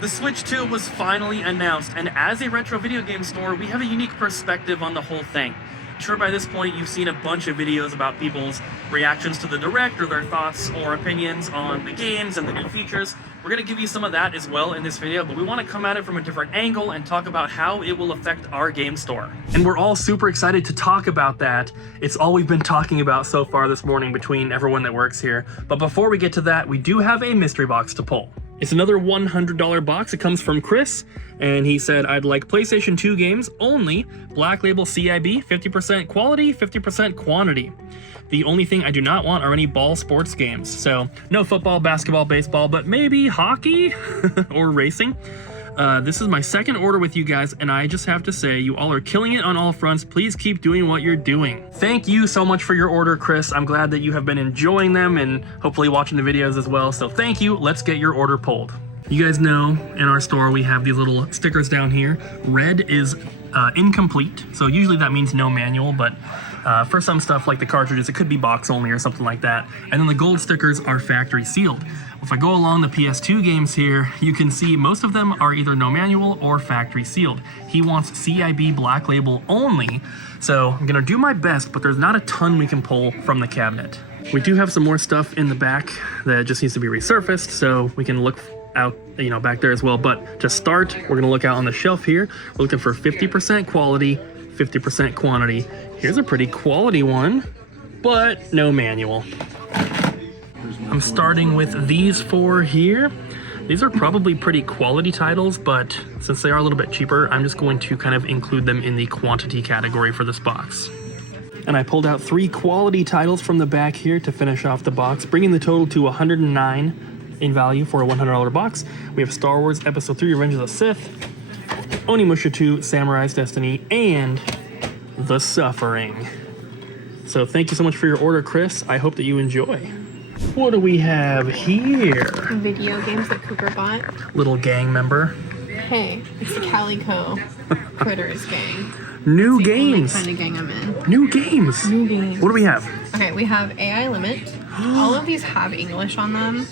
The Switch 2 was finally announced, and as a retro video game store, we have a unique perspective on the whole thing. Sure, by this point you've seen a bunch of videos about people's reactions to the Direct or their thoughts or opinions on the games and the new features. We're going to give you some of that as well in this video, but we want to come at it from a different angle and talk about how it will affect our game store. And we're all super excited to talk about that. It's all we've been talking about so far this morning between everyone that works here. But before we get to that, we do have a mystery box to pull. It's another $100 box. It comes from Chris, and he said, I'd like PlayStation 2 games only, Black Label CIB, 50% quality, 50% quantity. The only thing I do not want are any ball sports games. So no football, basketball, baseball, but maybe hockey or racing. This is my second order with you guys, and I just have to say, you all are killing it on all fronts. Please keep doing what you're doing. Thank you so much for your order, Chris. I'm glad that you have been enjoying them and hopefully watching the videos as well. So thank you. Let's get your order pulled. You guys know in our store we have these little stickers down here. Red is incomplete, so usually that means no manual, but for some stuff like the cartridges, it could be box only or something like that. And then the gold stickers are factory sealed. If I go along the PS2 games here, you can see most of them are either no manual or factory sealed. He wants CIB Black Label only, so I'm gonna do my best, but there's not a ton we can pull from the cabinet. We do have some more stuff in the back that just needs to be resurfaced, so we can look out, you know, back there as well. But to start, we're gonna look out on the shelf here. We're looking for 50% quality, 50% quantity. Here's a pretty quality one, but no manual. I'm starting with these four here. These are probably pretty quality titles, but since they are a little bit cheaper, I'm just going to kind of include them in the quantity category for this box. And I pulled out 3 quality titles from the back here to finish off the box, bringing the total to $109 in value for a $100 box. We have Star Wars Episode 3 Revenge of the Sith, Onimusha 2 Samurai's Destiny, and The Suffering. So thank you so much for your order, Chris. I hope that you enjoy. What do we have here? Video games that Cooper bought. Little gang member. Hey, it's the Calico Critters gang. New It's the only games. kind of gang I'm in. New games. New games. What do we have? Okay, we have AI Limit. All of these have English on them.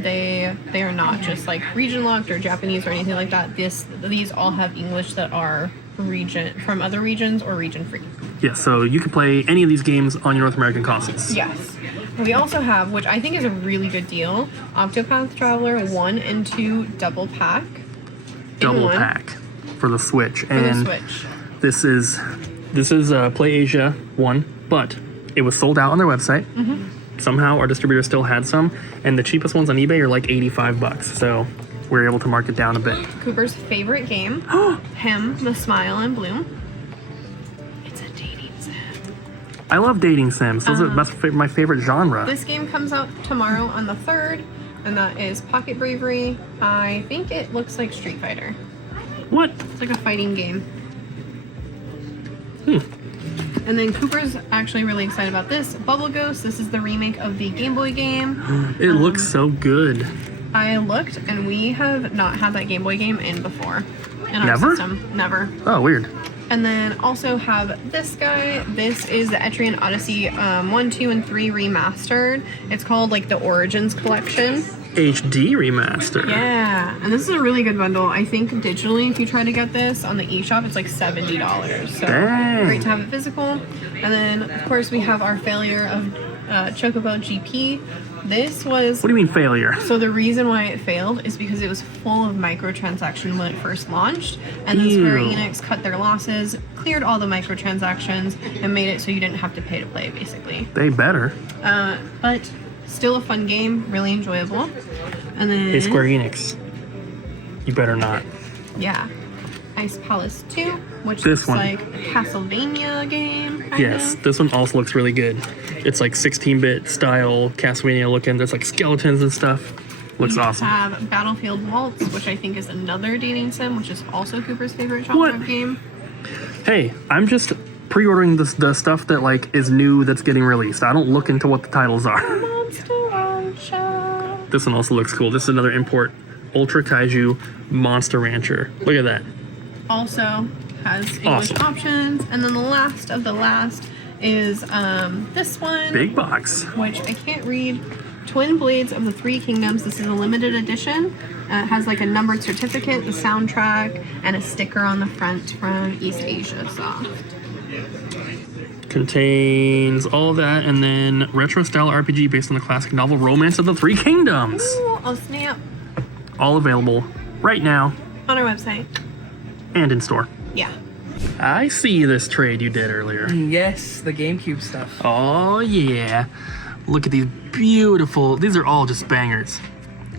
They are not just like region locked or Japanese or anything like that. These all have English that are from other regions or region free. Yeah, so you can play any of these games on your North American consoles. Yes. We also have, which I think is a really good deal, Octopath Traveler 1 and 2 double pack. Double pack for the Switch. For and the Switch. This is Play Asia 1, but it was sold out on their website. Somehow our distributor still had some, and the cheapest ones on eBay are like $85, so we're able to mark it down a bit. Cooper's favorite game, Him, the Smile and Bloom. It's a dating sim. I love dating sims. Those are my favorite genre. This game comes out tomorrow on the 3rd, and that is Pocket Bravery. I think it looks like Street Fighter. What? It's like a fighting game. And then Cooper's actually really excited about this. Bubble Ghost. This is the remake of the Game Boy game. It looks so good. I looked, and we have not had that Game Boy game in before. In our Never? system. Never. Oh, weird. And then also have this guy. This is the Etrian Odyssey 1, 2, and 3 remastered. It's called like the Origins Collection. HD remaster. Yeah, and this is a really good bundle. I think digitally, if you try to get this on the eShop, it's like $70. So Dang. great to have it physical. And then, of course, we have our failure of Chocobo GP. This was... What do you mean failure? So the reason why it failed is because it was full of microtransactions when it first launched, and then Square Enix cut their losses, cleared all the microtransactions, and made it so you didn't have to pay to play, basically. They better. But still a fun game, really enjoyable. And then... Hey, Square Enix. You better not. Yeah. Ice Palace 2, which This looks one. like a Castlevania game. Yes, this one also looks really good. It's like 16-bit style Castlevania looking. There's like skeletons and stuff. Looks awesome. We have Battlefield Waltz, which I think is another dating sim, which is also Cooper's favorite genre of game. Hey, I'm just pre-ordering the stuff that like is new that's getting released. I don't look into what the titles are. Monster Rancher. This one also looks cool. This is another import. Ultra Kaiju Monster Rancher. Look at that. Also has English options. And then the last of the last is this one. Big box. Which I can't read. Twin Blades of the Three Kingdoms. This is a limited edition. It has like a numbered certificate, the soundtrack, and a sticker on the front from East Asia Soft. Contains all of that, and then retro style RPG based on the classic novel Romance of the Three Kingdoms. Ooh, oh snap. All available right now On our website. and in store. Yeah. I see this trade you did earlier. Yes, the GameCube stuff. Oh yeah. Look at these beautiful, these are all just bangers.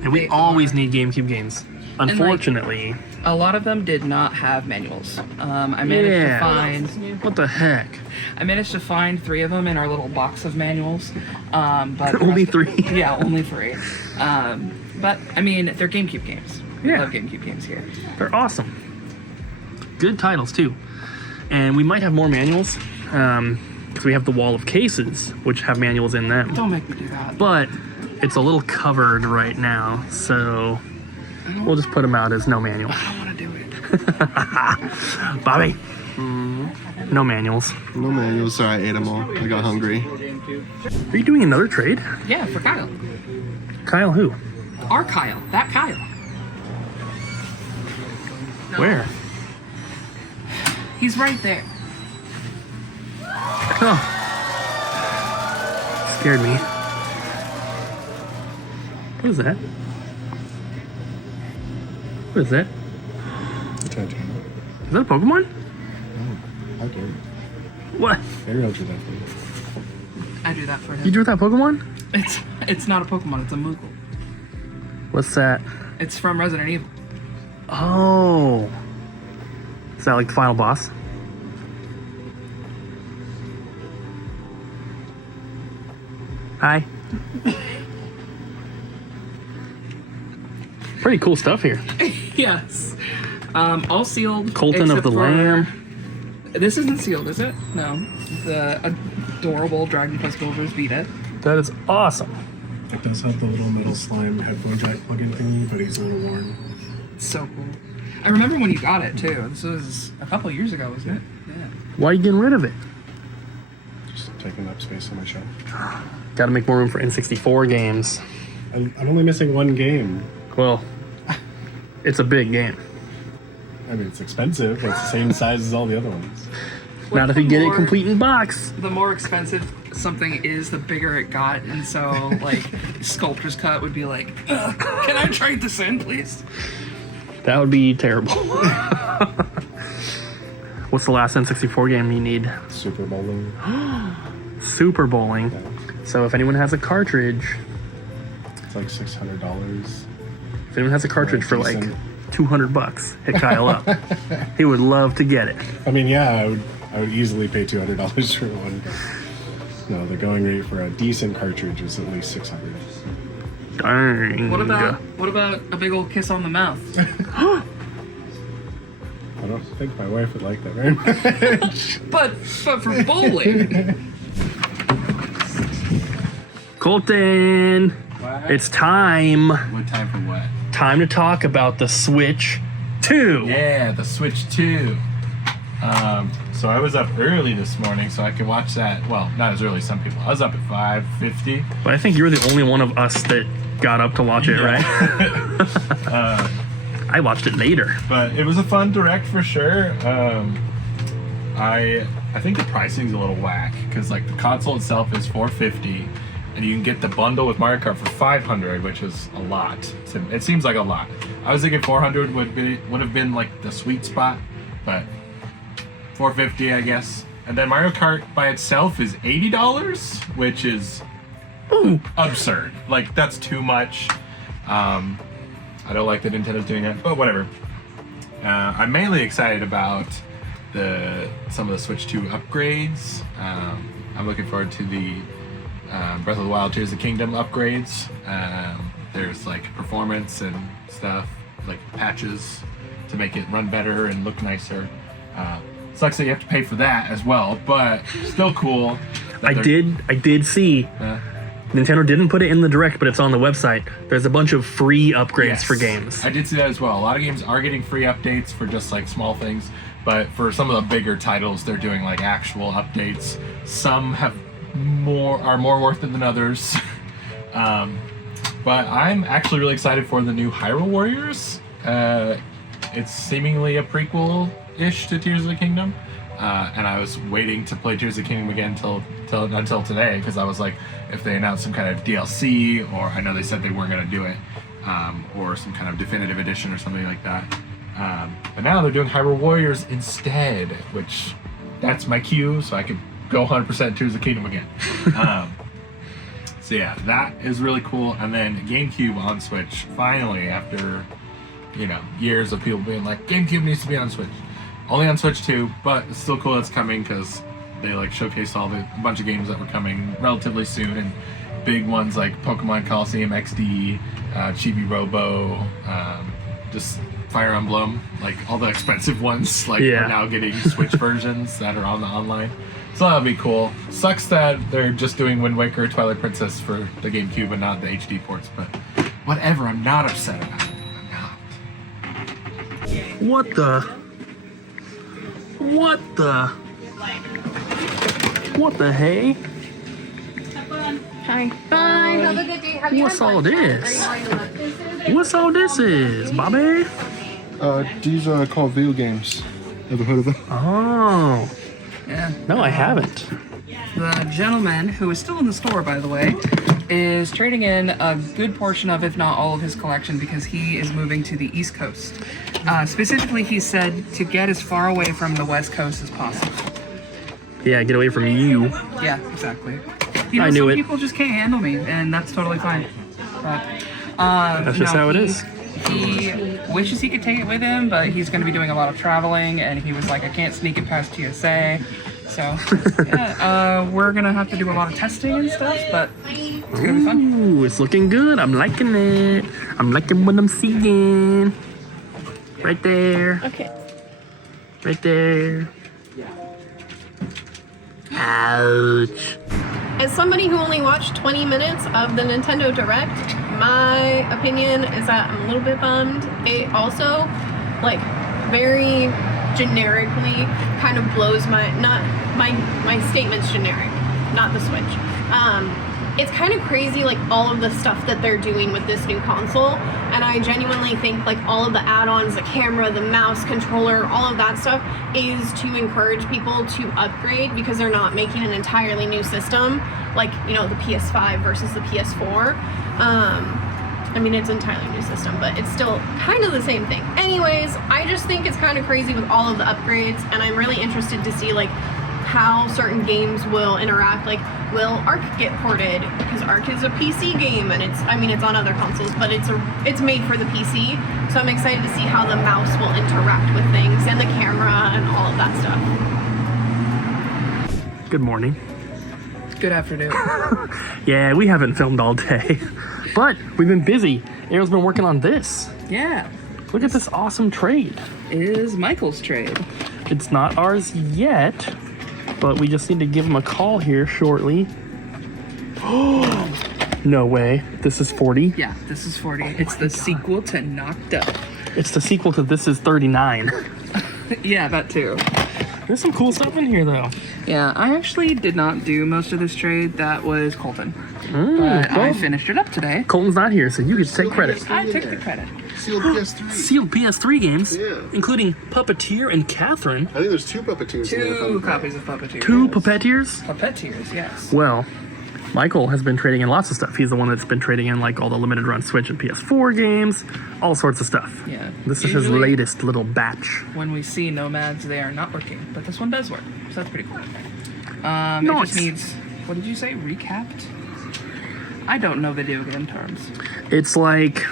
And we They always are. need GameCube games. Unfortunately. A lot of them did not have manuals. I managed What the heck? I managed to find 3 of them in our little box of manuals. But Only 3? Yeah, only 3. But I mean, they're GameCube games. We Yeah. love GameCube games here. They're awesome. Good titles too. And we might have more manuals. Because we have the wall of cases, which have manuals in them. Don't make me do that. But it's a little covered right now, so we'll just put them out as no manual. I don't want to do it. Bobby, no manuals. No manuals, so I ate them all. I got hungry. Are you doing another trade? Yeah, for Kyle. Kyle who? Our Kyle. That Kyle. Where? He's right there. Oh. Scared me. What is that? What is that? Is that a Pokemon? I did. What? Ariel drew that for you. I do that for him. You drew that Pokemon? It's not a Pokemon, it's a Moogle. What's that? It's from Resident Evil. Oh. Is that like the final boss? Hi. Pretty cool stuff here. Yes. All sealed. Colton of except the for- Lamb. This isn't sealed, is it? No. The adorable Dragon Quest Builders Vita. That is awesome. It does have the little metal slime headphone jack plug-in thingy, but he's a little worn. It's so cool. I remember when you got it too. This was a couple of years ago, wasn't it? Yeah. Why are you getting rid of it? Just taking up space on my shelf. Gotta make more room for N64 games. I'm only missing one game. Well, it's a big game. I mean, it's expensive, but it's the same size as all the other ones. Not if you get it complete in box. The more expensive something is, the bigger it got, and so like Sculptor's Cut would be like, "Ugh, can I trade this in, please?" That would be terrible. What's the last N64 game you need? Super Bowling. Super Bowling. So if anyone has a cartridge, It's like $600. if anyone has a cartridge for like Decent. $200, hit Kyle up. He would love to get it. I mean, yeah, I would easily pay $200 for one. No, the going rate for a decent cartridge is at least $600. Dang. What about a big old kiss on the mouth? I don't think my wife would like that very much. But for bowling. Colton, What? it's time. What time for what? Time to talk about the Switch 2. Yeah, the Switch 2. So I was up early this morning so I could watch that. Well, not as early as some people. I was up at 5:50. But I think you're the only one of us that got up to watch it, right? I watched it later. But it was a fun direct for sure. I think the pricing's a little whack because like the console itself is $450, and you can get the bundle with Mario Kart for $500, which is a lot. It seems like a lot. I was thinking $400 would have been like the sweet spot, but $450, I guess. And then Mario Kart by itself is $80, which is absurd. Like that's too much. I don't like that Nintendo's doing that, but whatever. I'm mainly excited about some of the Switch 2 upgrades. I'm looking forward to the Breath of the Wild Tears of the Kingdom upgrades. There's like performance and stuff, like patches to make it run better and look nicer. Sucks that you have to pay for that as well, but still cool. I did see Nintendo didn't put it in the direct, but it's on the website. There's a bunch of free upgrades Yes. for games. I did see that as well. A lot of games are getting free updates for just like small things, but for some of the bigger titles, they're doing like actual updates. Some are more worth it than others. But I'm actually really excited for the new Hyrule Warriors. It's seemingly a prequel-ish to Tears of the Kingdom. And I was waiting to play Tears of the Kingdom again until today, because I was like, if they announced some kind of DLC, or I know they said they weren't going to do it, or some kind of definitive edition or something like that. But now they're doing Hyrule Warriors instead, which that's my cue, so I could go 100% Tears of the Kingdom again. So yeah, that is really cool. And then Gamecube on Switch, finally, after years of people being like, Gamecube needs to be on Switch. Only on Switch 2, but it's still cool it's coming, because they showcased a bunch of games that were coming relatively soon, and big ones like Pokemon Coliseum XD, Chibi Robo, just Fire Emblem, all the expensive ones are now getting Switch versions that are on the online. So that'll be cool. Sucks that they're just doing Wind Waker, Twilight Princess for the GameCube and not the HD ports, but whatever. I'm not upset about it. I'm not. What the hey? Hi. Bye. Have a good day. What's all this? What's all this is, Bobby? These are called video games. Ever heard of them? Oh. Yeah. No, I haven't. The gentleman, who is still in the store, by the way, is trading in a good portion of, if not all of his collection, because he is moving to the East Coast. Specifically, he said to get as far away from the West Coast as possible. Yeah, get away from you. Yeah, exactly. I knew some it. people just can't handle me, and that's totally fine. But, That's just how it is. He wishes he could take it with him, but he's going to be doing a lot of traveling, and he was like, I can't sneak it past TSA. So, yeah, we're going to have to do a lot of testing and stuff, but it's going to be fun. Ooh, it's looking good. I'm liking it. I'm liking what I'm seeing. Right there. Okay. Right there. Ouch. As somebody who only watched 20 minutes of the Nintendo Direct, my opinion is that I'm a little bit bummed. It also, very generically kind of blows my statement's generic, not the Switch. It's kind of crazy, all of the stuff that they're doing with this new console, and I genuinely think all of the add-ons, the camera, the mouse, controller, all of that stuff is to encourage people to upgrade, because they're not making an entirely new system, the PS5 versus the PS4. I mean, it's an entirely new system, but it's still kind of the same thing. Anyways, I just think it's kind of crazy with all of the upgrades, and I'm really interested to see how certain games will interact. Will Ark get ported? Because Ark is a PC game, and it's on other consoles, but it's made for the PC. So I'm excited to see how the mouse will interact with things, and the camera, and all of that stuff. Good morning. Good afternoon. Yeah, we haven't filmed all day, but we've been busy. Ariel's been working on this. Yeah. Look at this awesome trade. It is Michael's trade. It's not ours yet, but we just need to give him a call here shortly. No way. This is 40. Yeah, this is 40. It's the sequel to Knocked Up. It's the sequel to This is 39. Yeah, that too. There's some cool stuff in here, though. Yeah, I actually did not do most of this trade. That was Colton. But I finished it up today. Colton's not here, so you get to take credit. I took the credit. Sealed PS3. Sealed PS3 games, Yeah. including Puppeteer and Catherine. I think there's two puppeteers in there. Two copies of Puppeteers. Two Puppeteers? Puppeteers, yes. Well, Michael has been trading in lots of stuff. He's the one that's been trading in all the limited run Switch and PS4 games, all sorts of stuff. Yeah. This is his Usually, latest little batch. When we see nomads, they are not working, but this one does work, so that's pretty cool. It Nice. just needs, what did you say, recapped? I don't know video game terms. It's like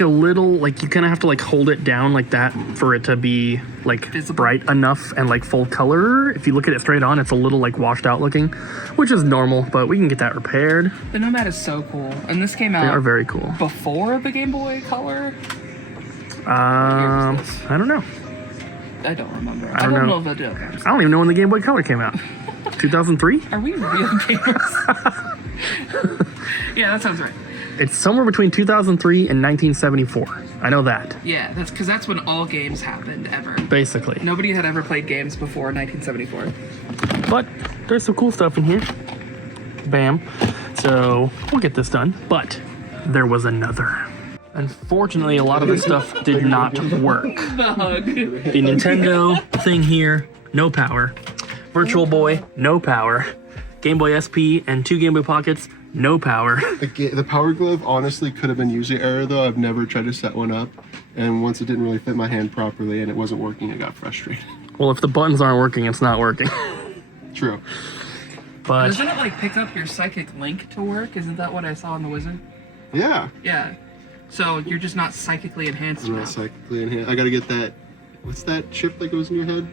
a little, you kind of have to hold it down like that for it to be Visible? bright enough and full color. If you look at it straight on, it's a little washed out looking, which is normal, but we can get that repaired. The Nomad is so cool, and this came They are out very cool. before the Game Boy Color. I don't know. I don't remember. I don't know. the games. I don't even know when the Game Boy Color came out. 2003? Are we real gamers? Yeah, that sounds right. It's somewhere between 2003 and 1974. I know that, Yeah, that's because that's when all games happened ever. basically. Nobody had ever played games before 1974. But there's some cool stuff in here. Bam. So we'll get this done. But there was another. Unfortunately, a lot of this stuff did not work. The Nintendo thing here, no power. Virtual Boy, no power. Game Boy SP and 2 Game Boy Pockets, no power. The Power Glove honestly could have been user error though. I've never tried to set one up, and once it didn't really fit my hand properly and it wasn't working, I got frustrated. Well, if the buttons aren't working, it's not working. True. But Doesn't it like pick up your psychic link to work? Isn't that what I saw in the Wizard? Yeah. Yeah. So you're just not psychically enhanced I'm not enough. psychically in hand. I gotta get that. What's that chip that goes in your head?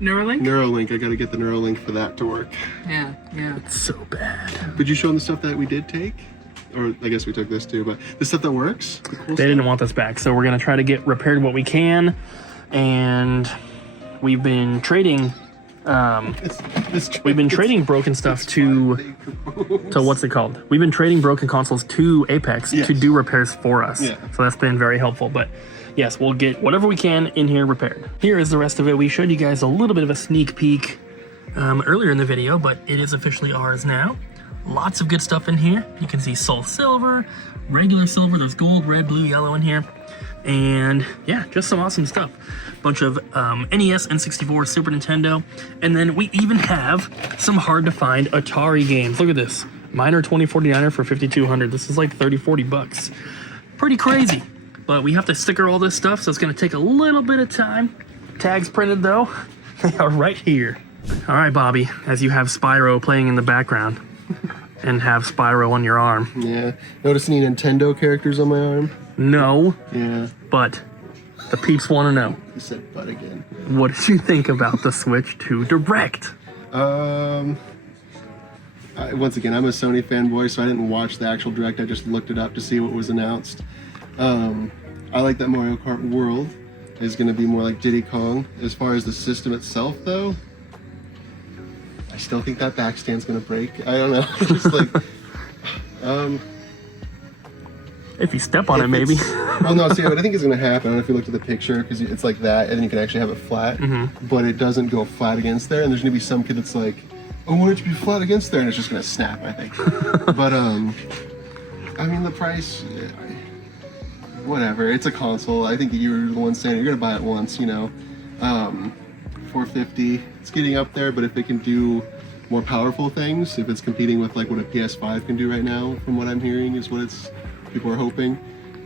Neuralink? Neuralink. I gotta get the Neuralink for that to work. Yeah, yeah. it's so bad. Did you show them the stuff that we did take? Or I guess we took this too, but the stuff that works? The cool They didn't want this back, so we're gonna try to get repaired what we can, and we've been trading. We've been trading broken stuff to what's it called? We've been trading broken consoles to Apex Yes. to do repairs for us. Yeah. So that's been very helpful. But yes, we'll get whatever we can in here repaired. Here is the rest of it. We showed you guys a little bit of a sneak peek earlier in the video, but it is officially ours now. Lots of good stuff in here. You can see Soul Silver, regular silver. There's gold, red, blue, yellow in here. And yeah, just some awesome stuff. Bunch of NES, N64, Super Nintendo, and then we even have some hard to find Atari games. Look at this, Miner 2049er for $5,200. This is like 30-40 bucks. Pretty crazy, but we have to sticker all this stuff, so it's gonna take a little bit of time. Tags printed though, they are right here. All right, Bobby, as you have Spyro playing in the background and have Spyro on your arm. Yeah. Notice any Nintendo characters on my arm? No, Yeah. but the peeps want to know. You said butt again. What did you think about the Switch 2 Direct? Once again, I'm a Sony fanboy, so I didn't watch the actual Direct. I just looked it up to see what was announced. I like that Mario Kart World is going to be more like Diddy Kong. As far as the system itself, though, I still think that backstand's going to break. I don't know. Just like, If you step on it, maybe. Well, no, see, what I think is going to happen, I don't know if you looked at the picture, because it's like that, and then you can actually have it flat, but it doesn't go flat against there, and there's going to be some kid that's like, oh, why don't you be flat against there? And it's just going to snap, I think. But, I mean, the price, whatever, it's a console. I think you're the one saying you're going to buy it once, you know. $450, it's getting up there, but if it can do more powerful things, if it's competing with like what a PS5 can do right now, from what I'm hearing, is what people are hoping.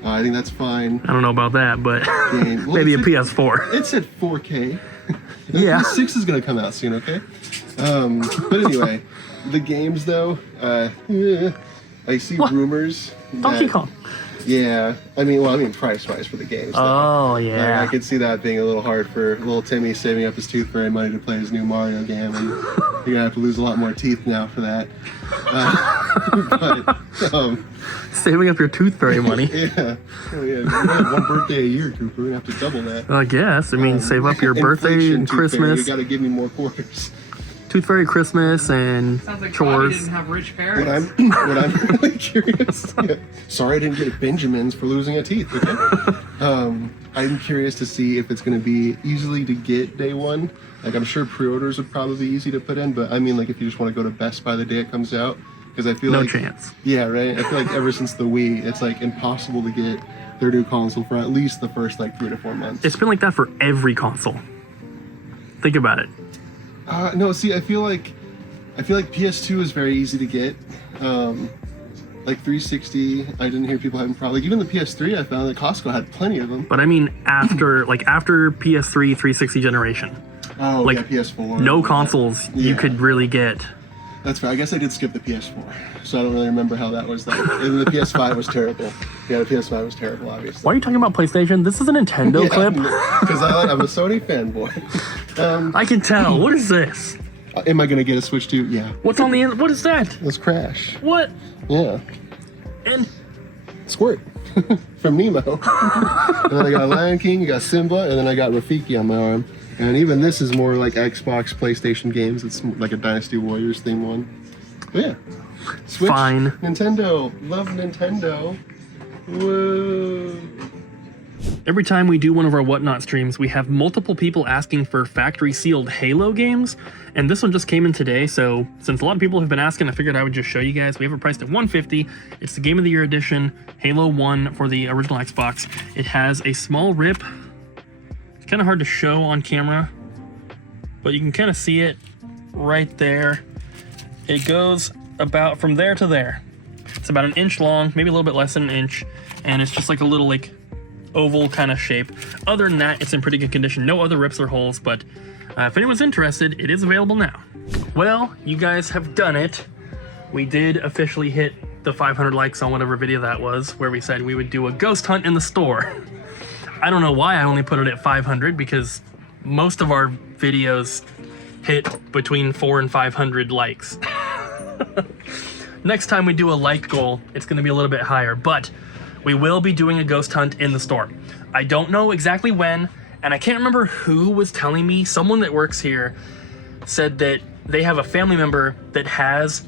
I think that's fine. I don't know about that, but Well, maybe a it's PS4. It said 4K. Yeah. The 6 is gonna come out soon, okay? But anyway, the games though, I see rumors. Donkey Kong. Yeah, I mean price-wise for the games. Though. Oh, yeah. I could see that being a little hard for little Timmy saving up his tooth fairy money to play his new Mario game, and you're gonna have to lose a lot more teeth now for that. But Saving up your tooth fairy money. yeah, oh, yeah. You have one birthday a year, Cooper. You have to double that. I guess. I mean, save up your birthday Inflation, and Tooth Fairy, Christmas. you gotta give me more quarters. Tooth fairy, Christmas, and Sounds like Bobby chores. didn't have rich What parents. I'm really curious. Yeah. Sorry I didn't get Benjamins for losing a teeth. Okay? I'm curious to see if it's going to be easily to get day one. Like I'm sure pre-orders would probably be easy to put in, but I mean like if you just want to go to Best Buy the day it comes out, because I feel No like chance. Yeah, right. I feel like ever since the Wii, it's like impossible to get their new console for at least the first like 3 to 4 months. It's been like that for every console. Think about it. No, see, I feel like PS2 is very easy to get. Like 360, I didn't hear people having problems. Like even the PS3, I found that Costco had plenty of them. But I mean, after PS3 360 generation, Oh, like, yeah, PS4. no consoles you Yeah. could really get. That's fair. I guess I did skip the PS4, so I don't really remember how that was. And the PS5 was terrible. Yeah, the PS5 was terrible, obviously. Why are you talking about PlayStation? This is a Nintendo clip. Because I'm a Sony fanboy. I can tell. What is this? Am I gonna get a Switch 2? Yeah. What's on the end? What is that? Let's Crash. What? Yeah. And Squirt from Nemo. And then I got Lion King, you got Simba, and then I got Rafiki on my arm. And even this is more like Xbox, PlayStation games. It's like a Dynasty Warriors theme one. But yeah. Switch, Fine. Nintendo. Love Nintendo. Whoa. Every time we do one of our Whatnot streams, we have multiple people asking for factory sealed Halo games, and this one just came in today, so since a lot of people have been asking, I figured I would just show you guys. We have it priced at $150. It's the Game of the Year edition, Halo 1 for the original Xbox. It has a small rip. It's kind of hard to show on camera, but you can kind of see it right there. It goes about from there to there. It's about an inch long, maybe a little bit less than an inch, and it's just like a little like oval kind of shape. Other than that, it's in pretty good condition. No other rips or holes, but if anyone's interested, it is available now. Well, you guys have done it. We did officially hit the 500 likes on whatever video that was, where we said we would do a ghost hunt in the store. I don't know why I only put it at 500, because most of our videos hit between 400 and 500 likes. Next time we do a like goal, it's going to be a little bit higher, but we will be doing a ghost hunt in the store. I don't know exactly when, and I can't remember who was telling me. Someone that works here said that they have a family member that has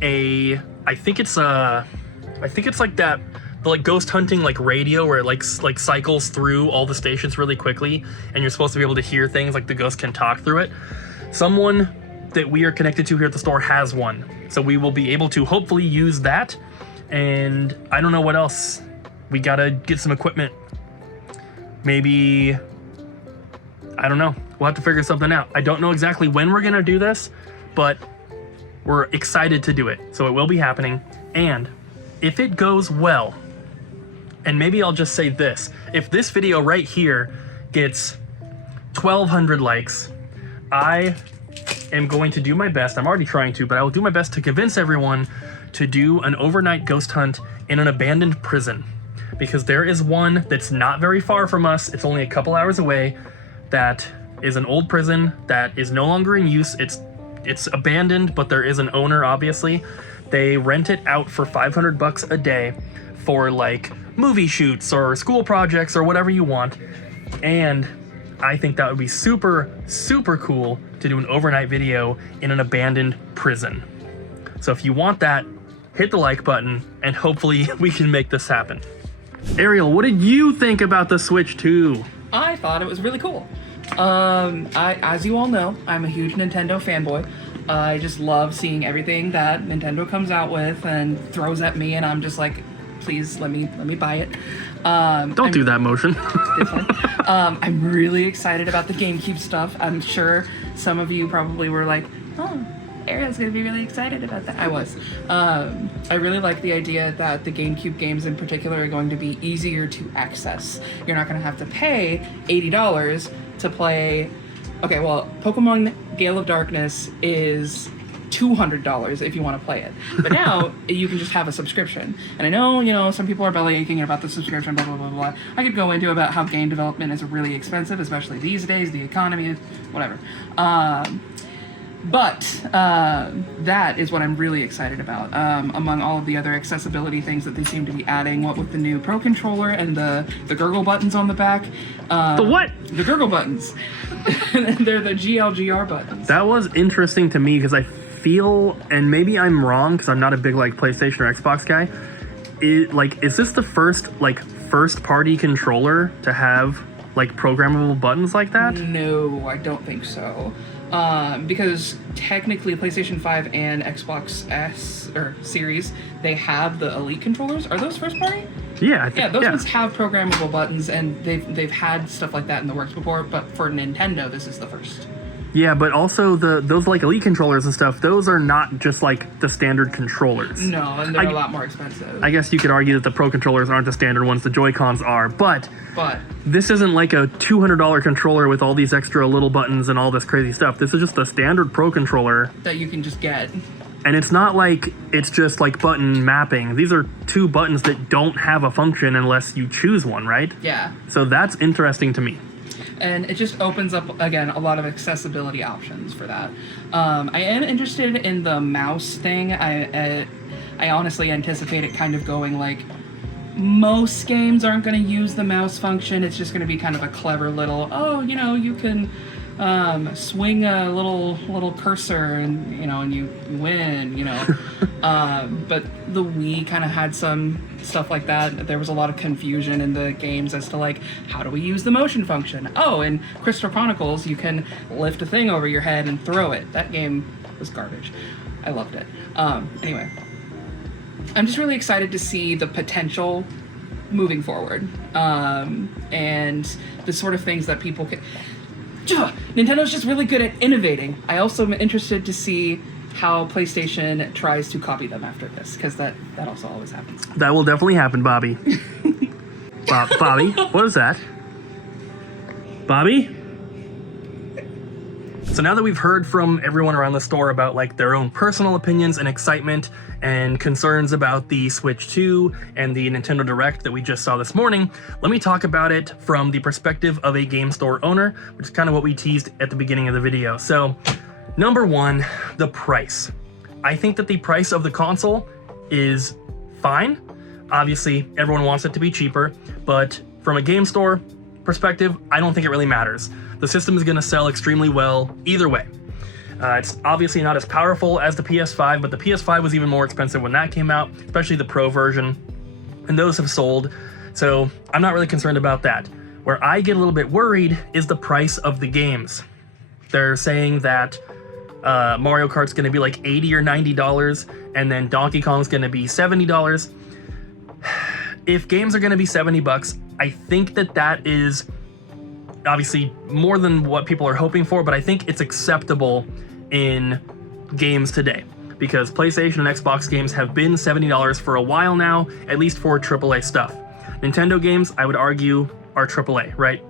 a, I think it's like that, the like ghost hunting like radio where it like cycles through all the stations really quickly, and you're supposed to be able to hear things, like the ghost can talk through it. Someone that we are connected to here at the store has one, so we will be able to hopefully use that. And I don't know what else. We gotta get some equipment. Maybe, I don't know. We'll have to figure something out. I don't know exactly when we're gonna do this, but we're excited to do it. So it will be happening. And if it goes well, and maybe I'll just say this, if this video right here gets 1,200 likes, I am going to do my best. I'm already trying to, but I will do my best to convince everyone to do an overnight ghost hunt in an abandoned prison. Because there is one that's not very far from us. It's only a couple hours away. That is an old prison that is no longer in use. It's abandoned, but there is an owner, obviously. They rent it out for $500 a day for like movie shoots or school projects or whatever you want. And I think that would be super, super cool to do an overnight video in an abandoned prison. So if you want that, hit the like button, and hopefully we can make this happen. Ariel, what did you think about the Switch 2? I thought it was really cool. As you all know, I'm a huge Nintendo fanboy. I just love seeing everything that Nintendo comes out with and throws at me, and I'm just like, please let me buy it. Don't do that motion. It's fine. I'm really excited about the GameCube stuff. I'm sure some of you probably were like, oh, Ariel's gonna be really excited about that. I was. I really like the idea that the GameCube games in particular are going to be easier to access. You're not gonna have to pay $80 to play. Okay, well, Pokemon Gale of Darkness is $200 if you want to play it. But now you can just have a subscription. And I know, some people are belly aching about the subscription, blah, blah, blah, blah. I could go into about how game development is really expensive, especially these days, the economy, whatever. But that is what I'm really excited about. Among all of the other accessibility things that they seem to be adding, what with the new Pro Controller and the gurgle buttons on the back. The what? The gurgle buttons. They're the GLGR buttons. That was interesting to me because I feel, and maybe I'm wrong because I'm not a big like PlayStation or Xbox guy, is this the first party controller to have like programmable buttons like that? No, I don't think so. Because technically PlayStation 5 and Xbox S or Series, they have the Elite controllers. Are those first party? Yeah, those ones have programmable buttons, and they've had stuff like that in the works before. But for Nintendo, this is the first. Yeah, but also those like Elite controllers and stuff, those are not just like the standard controllers. No, and they're a lot more expensive. I guess you could argue that the Pro controllers aren't the standard ones, the Joy-Cons are, but this isn't like a $200 controller with all these extra little buttons and all this crazy stuff. This is just a standard Pro controller that you can just get. And it's not like it's just like button mapping. These are two buttons that don't have a function unless you choose one, right? Yeah. So that's interesting to me. And it just opens up, again, a lot of accessibility options for that. I am interested in the mouse thing. I honestly anticipate it kind of going like, most games aren't going to use the mouse function. It's just going to be kind of a clever little, you can swing a little cursor and and you win, but the Wii kind of had some stuff like that. There was a lot of confusion in the games as to like, how do we use the motion function? Oh, in Crystal Chronicles you can lift a thing over your head and throw it. That game was garbage. I loved it. Anyway, I'm just really excited to see the potential moving forward, and the sort of things that people can. Nintendo's just really good at innovating. I also am interested to see how PlayStation tries to copy them after this, because that also always happens. That will definitely happen, Bobby. Bobby, what is that? Bobby? So now that we've heard from everyone around the store about like their own personal opinions and excitement and concerns about the Switch 2 and the Nintendo Direct that we just saw this morning, let me talk about it from the perspective of a game store owner, which is kind of what we teased at the beginning of the video. So, number one, the price. I think that the price of the console is fine. Obviously, everyone wants it to be cheaper, but from a game store perspective, I don't think it really matters. The system is going to sell extremely well either way. It's obviously not as powerful as the PS5, but the PS5 was even more expensive when that came out, especially the Pro version, and those have sold, so I'm not really concerned about that. Where I get a little bit worried is the price of the games. They're saying that Mario Kart's going to be like $80 or $90, and then Donkey Kong's going to be $70. If games are going to be $70, I think that is obviously more than what people are hoping for, but I think it's acceptable in games today, because PlayStation and Xbox games have been $70 for a while now, at least for AAA stuff. Nintendo games, I would argue, are AAA, right?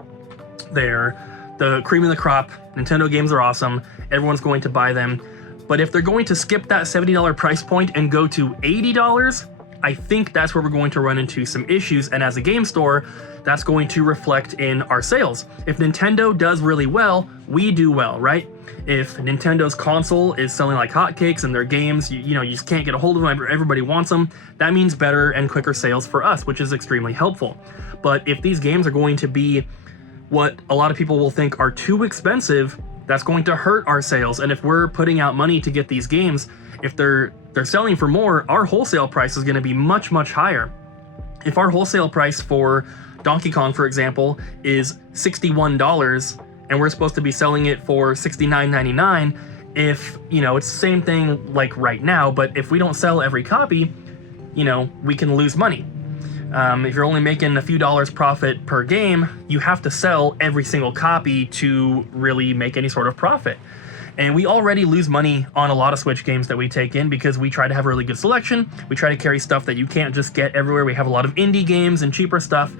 They're the cream of the crop. Nintendo games are awesome. Everyone's going to buy them. But if they're going to skip that $70 price point and go to $80, I think that's where we're going to run into some issues, and as a game store, that's going to reflect in our sales. If Nintendo does really well, we do well, right? If Nintendo's console is selling like hotcakes and their games, you just can't get a hold of them, everybody wants them, that means better and quicker sales for us, which is extremely helpful. But if these games are going to be what a lot of people will think are too expensive, that's going to hurt our sales. And if we're putting out money to get these games, if they're selling for more, our wholesale price is going to be much, much higher. If our wholesale price for Donkey Kong, for example, is $61 and we're supposed to be selling it for $69.99, if, it's the same thing like right now, but if we don't sell every copy, we can lose money. If you're only making a few dollars profit per game, you have to sell every single copy to really make any sort of profit. And we already lose money on a lot of Switch games that we take in because we try to have a really good selection. We try to carry stuff that you can't just get everywhere. We have a lot of indie games and cheaper stuff,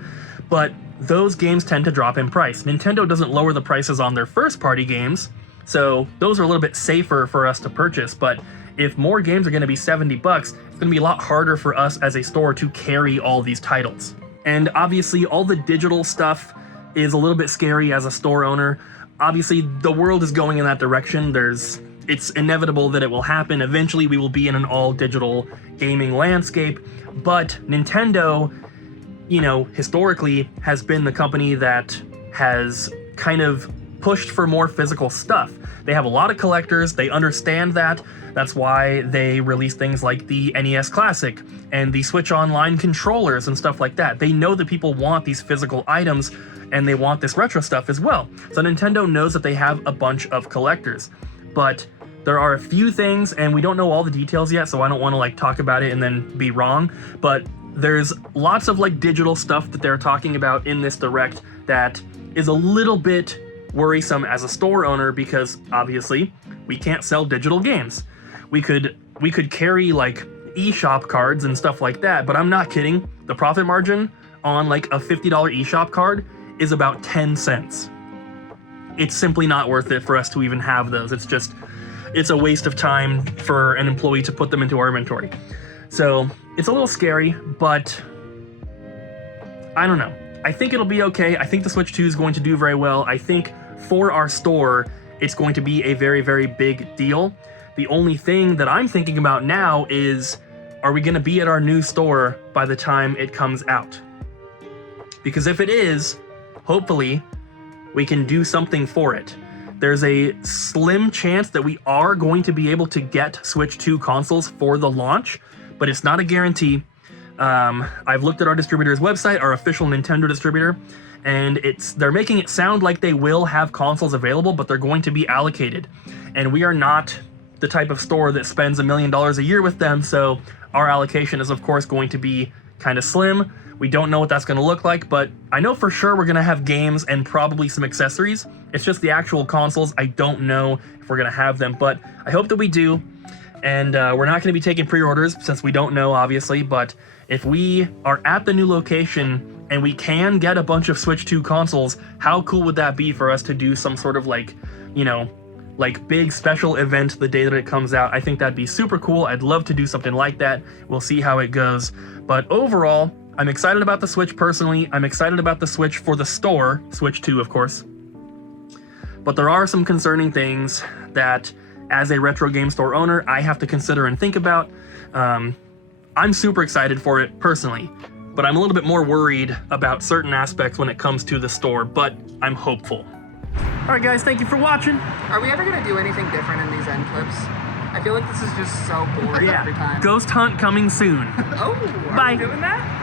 but those games tend to drop in price. Nintendo doesn't lower the prices on their first-party games, so those are a little bit safer for us to purchase. But if more games are going to be $70, it's going to be a lot harder for us as a store to carry all these titles. And obviously, all the digital stuff is a little bit scary as a store owner. Obviously, the world is going in that direction. It's inevitable that it will happen. Eventually, we will be in an all-digital gaming landscape. But Nintendo, historically has been the company that has kind of pushed for more physical stuff. They have a lot of collectors. They understand that. That's why they release things like the NES Classic and the Switch Online controllers and stuff like that. They know that people want these physical items and they want this retro stuff as well. So Nintendo knows that they have a bunch of collectors. But there are a few things, and we don't know all the details yet, so I don't want to talk about it and then be wrong, but there's lots of digital stuff that they're talking about in this Direct that is a little bit worrisome as a store owner, because obviously we can't sell digital games. We could carry eShop cards and stuff like that, but I'm not kidding. The profit margin on a $50 eShop card is about 10 cents. It's simply not worth it for us to even have those. It's a waste of time for an employee to put them into our inventory. So it's a little scary, but I don't know. I think it'll be okay. I think the Switch 2 is going to do very well. I think for our store, it's going to be a very, very big deal. The only thing that I'm thinking about now is, are we going to be at our new store by the time it comes out? Because if it is, hopefully we can do something for it. There's a slim chance that we are going to be able to get Switch 2 consoles for the launch, but it's not a guarantee. I've looked at our distributor's website, our official Nintendo distributor, and they're making it sound like they will have consoles available, but they're going to be allocated. And we are not the type of store that spends $1 million a year with them, so our allocation is of course going to be kind of slim. We don't know what that's going to look like, but I know for sure we're going to have games and probably some accessories. It's just the actual consoles. I don't know if we're going to have them, but I hope that we do. And we're not going to be taking pre-orders since we don't know, obviously, but if we are at the new location and we can get a bunch of Switch 2 consoles, how cool would that be for us to do some sort of like, you know, like big special event the day that it comes out? I think that'd be super cool. I'd love to do something like that. We'll see how it goes. But overall, I'm excited about the Switch personally. I'm excited about the Switch for the store, Switch 2 of course. But there are some concerning things that as a retro game store owner, I have to consider and think about. I'm super excited for it personally, but I'm a little bit more worried about certain aspects when it comes to the store, but I'm hopeful. All right, guys, thank you for watching. Are we ever gonna do anything different in these end clips? I feel like this is just so boring every time. Ghost Hunt coming soon. Oh, are Bye. we doing that?